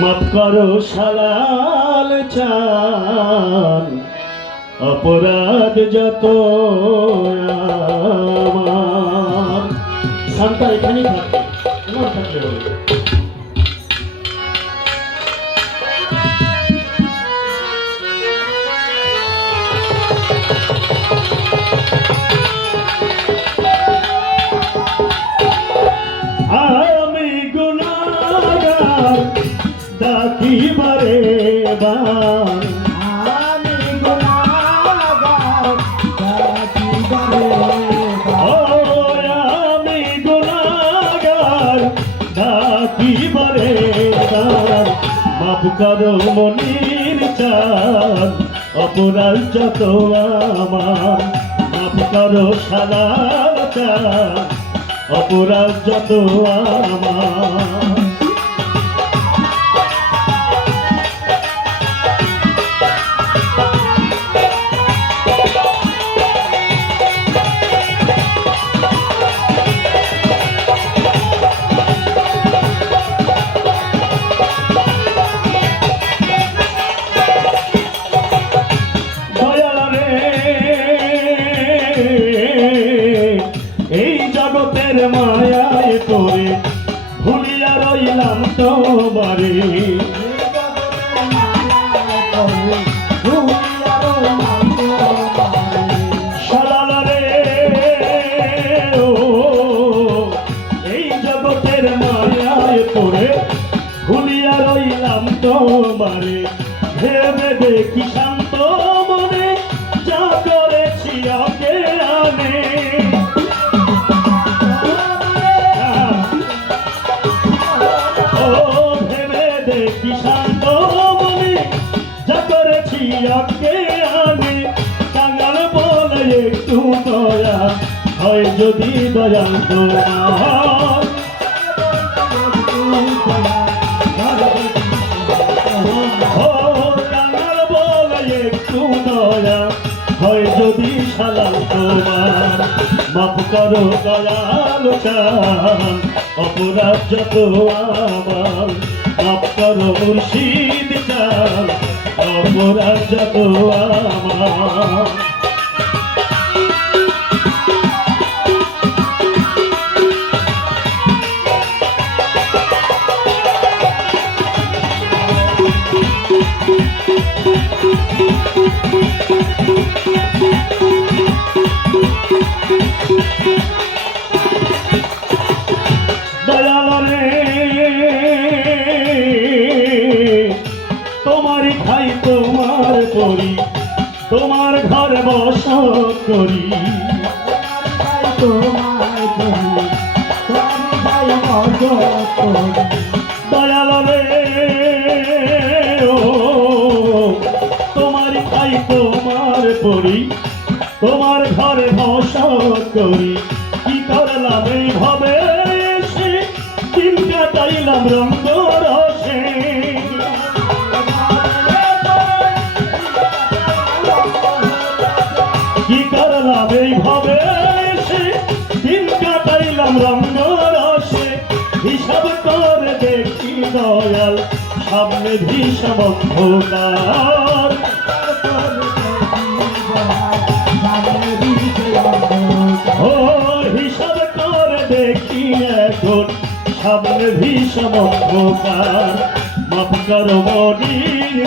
মাফ করো সালাল চান অপরাধ যত শান্তা এখানেই থাকবে থাকতে হবে করো মনির চাঁদ অপরাধ যত আমার মাফ করো সাদা চাঁদ অপরাধ যত আমার। ভেবে দেখি শান্ত মনে, যা করেছি আগে আনে ও ভেবে দেখি শান্ত মনে, যা করেছি আগে আনে কাঙাল বলে একটু দয়া হয় যদি দয়া তোমার হয় যদি সালাম তোমার, মাফ করো দয়াল চান, অপরাধ যত আমার, মাফ করো মুর্শিদ চান, অপরাধ যত আমার। তোমার করি, তোমার ঘর বস করি। দয়াল রে, ও খাই তোমার করি, তোমার ঘরে বস করি। কি করলাম এই এসে দিন কাটাইলাম দয়াল, সামনে ভীষণ অন্ধকার ও হিসাব করে দেখি এখন? সামনে ভীষণ অন্ধকার মাফ করো মনির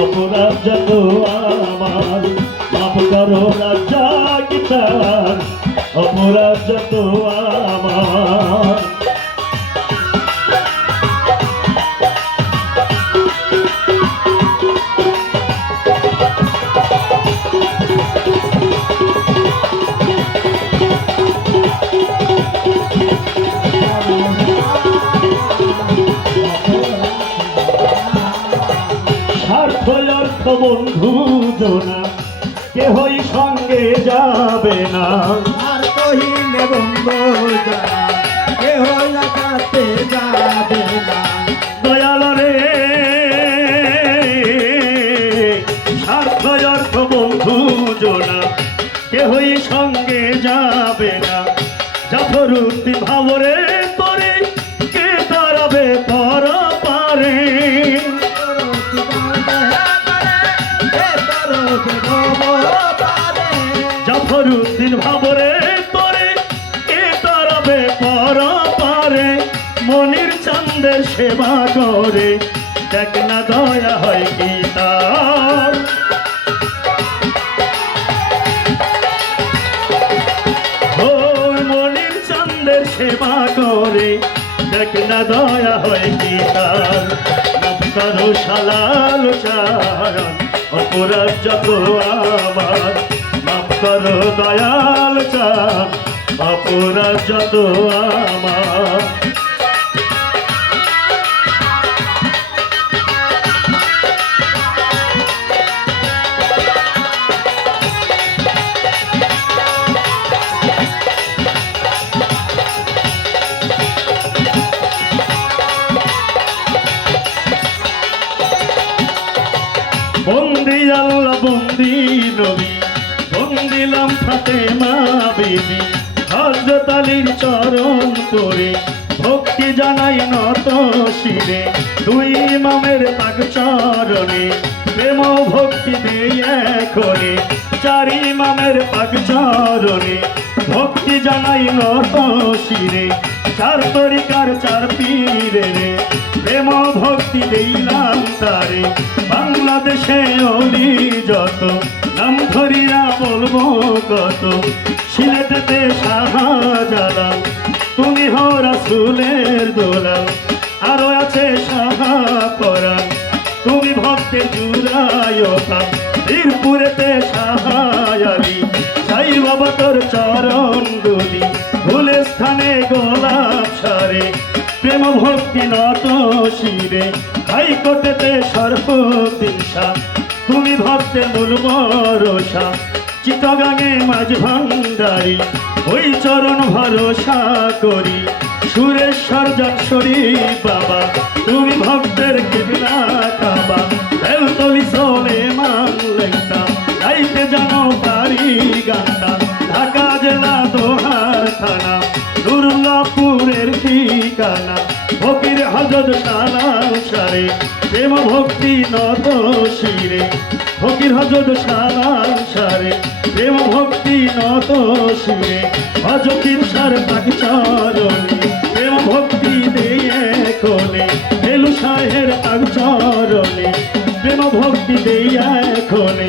অপরাধ যত আমার। জাফরুদ্দিন ভাবরে তোরে কে তারাবে পর পারে। মনির চন্দের সেবা করে, দেখ না দয়া হয় কি তার। মনির চন্দের সেবা করে, দেখ না দয়া হয় কি তার। করো শালাল চারণ অপরাধ মাফ করো দয়াল চা অপরাধ আমার। বিবি হজরত চরণ করে ভক্তি জানাই নত শিরে। দুই মামের পাক চরণে প্রেম ভক্তি দিয়ে করে চারি মামের পাক চরণে ভক্তি জানাই নত শিরে। চার তরিকার চার পীরে রে, প্রেম ভক্তি দিলাম তারে। বাংলাদেশে অলি যত নাম ধরিয়া বলব কত? বাবা তোর চরণ দুলি ভুলে স্থানে গোলাপ সারে। প্রেম ভক্তি নত শিরে, হাইকোর্টেতে সর্বদিশা তুমি ভক্তের মূল ভরসা চিতগাঙে মাঝ ভান্ডারি। ওই চরণ ভরসা করি, সুরেশ্বর যক্ষরী বাবা। তুমি ভক্তের কিবলা সালাম সারে, প্রেম ভক্তি নত শিরে। ফকির হজরত সালাম সারে, প্রেম ভক্তি নত শিরে। অজকির সার পাক চরণে, প্রেম ভক্তি দিয়ে কোলে বেলু সাহের পাক চরণে, প্রেম ভক্তি দিয়ে কোলে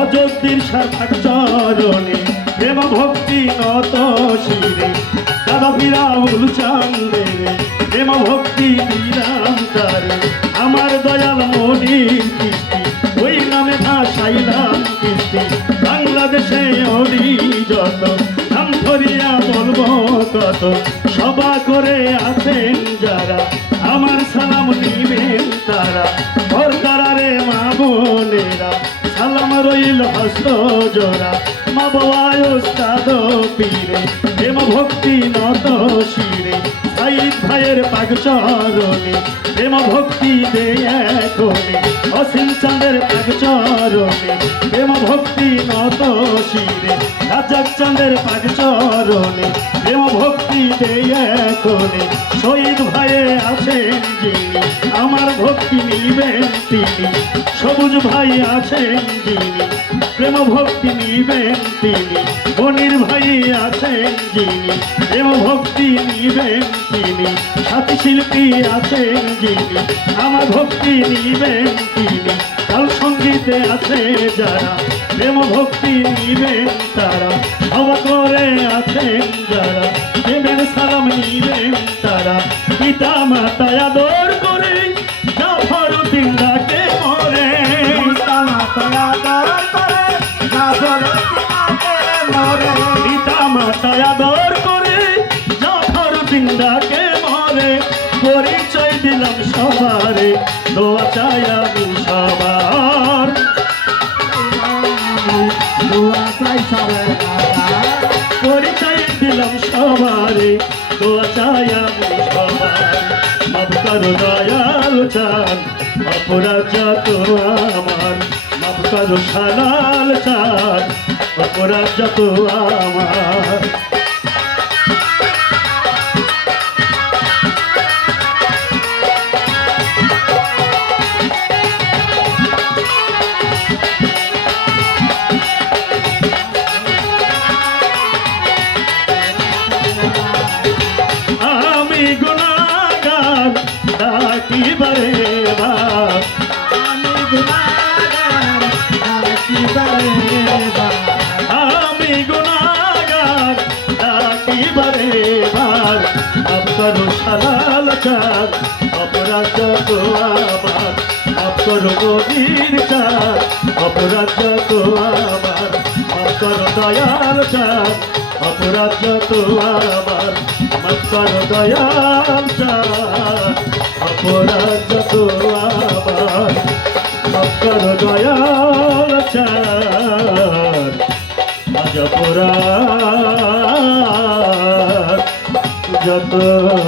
অযোধ্যীর সার পাক চরণে, প্রেম ভক্তি নত শিরে। বিরাউল চান্দে প্রেম ভক্তি আমার দয়াল মনির কৃষ্টি, ওই নামে ভাসাইলাম কৃষ্টি, বাংলাদেশে অলি নাম ধরিয়া বলব কত, সভা করে আছেন যারা, আমার সালাম নিবেন তারা সরকারে মা বোনেরা, সালাম রইল হস্ত জোড়া, মা বাবায় ওস্তাদ পীরে ভাইয়ের পাক চরণে প্রেম ভক্তি দেয় এখনে। অসীম চাঁদের পাক চরণে প্রেম ভক্তি নত শিরে। রাজাক চাঁদের পাক চরণে, প্রেম ভক্তি দেয় কোনে শহীদ ভাইয়ে আছেন যিনি, আমার ভক্তি নিবেন তিনি। সবুজ ভাই আছেন যিনি, প্রেম ভক্তি নিবেন তিনি। বনির ভাই আছেন যিনি, প্রেম ভক্তি নিবেন তিনি। সাথী শিল্পী আছেন যিনি, আমার ভক্তি নিবেন তিনি। কাল সঙ্গীতে আছে যারা প্রেম ভক্তি নিবেন তারা সভা করে আছেন যারা প্রেমের সালাম নিবেন তারা। পিতা মাতা আদর করে জাফর উদ্দিন ডাকে মরে। পিতা মাতা আদর করে জাফর উদ্দিন ডাকে মরে। পরিচয় দিলাম সবারে দোয়া চাই আমি সবার। পরিচয় দিলাম সবারে দোয়া চাই আমি সবার। মাফ করো দয়াল চান অপরাধ যত আমার। বার মাফ করো সালাল চাঁদ অপরাধ যত আমার করো গভীর চাঁদ অপরাধ যত আমার করো দয়াল চাঁদ অপরাধ যত আমার করো দয়াল চাঁদ অপরাধ যত আমার করো দয়াল চাঁদ আজ অপরাধ যত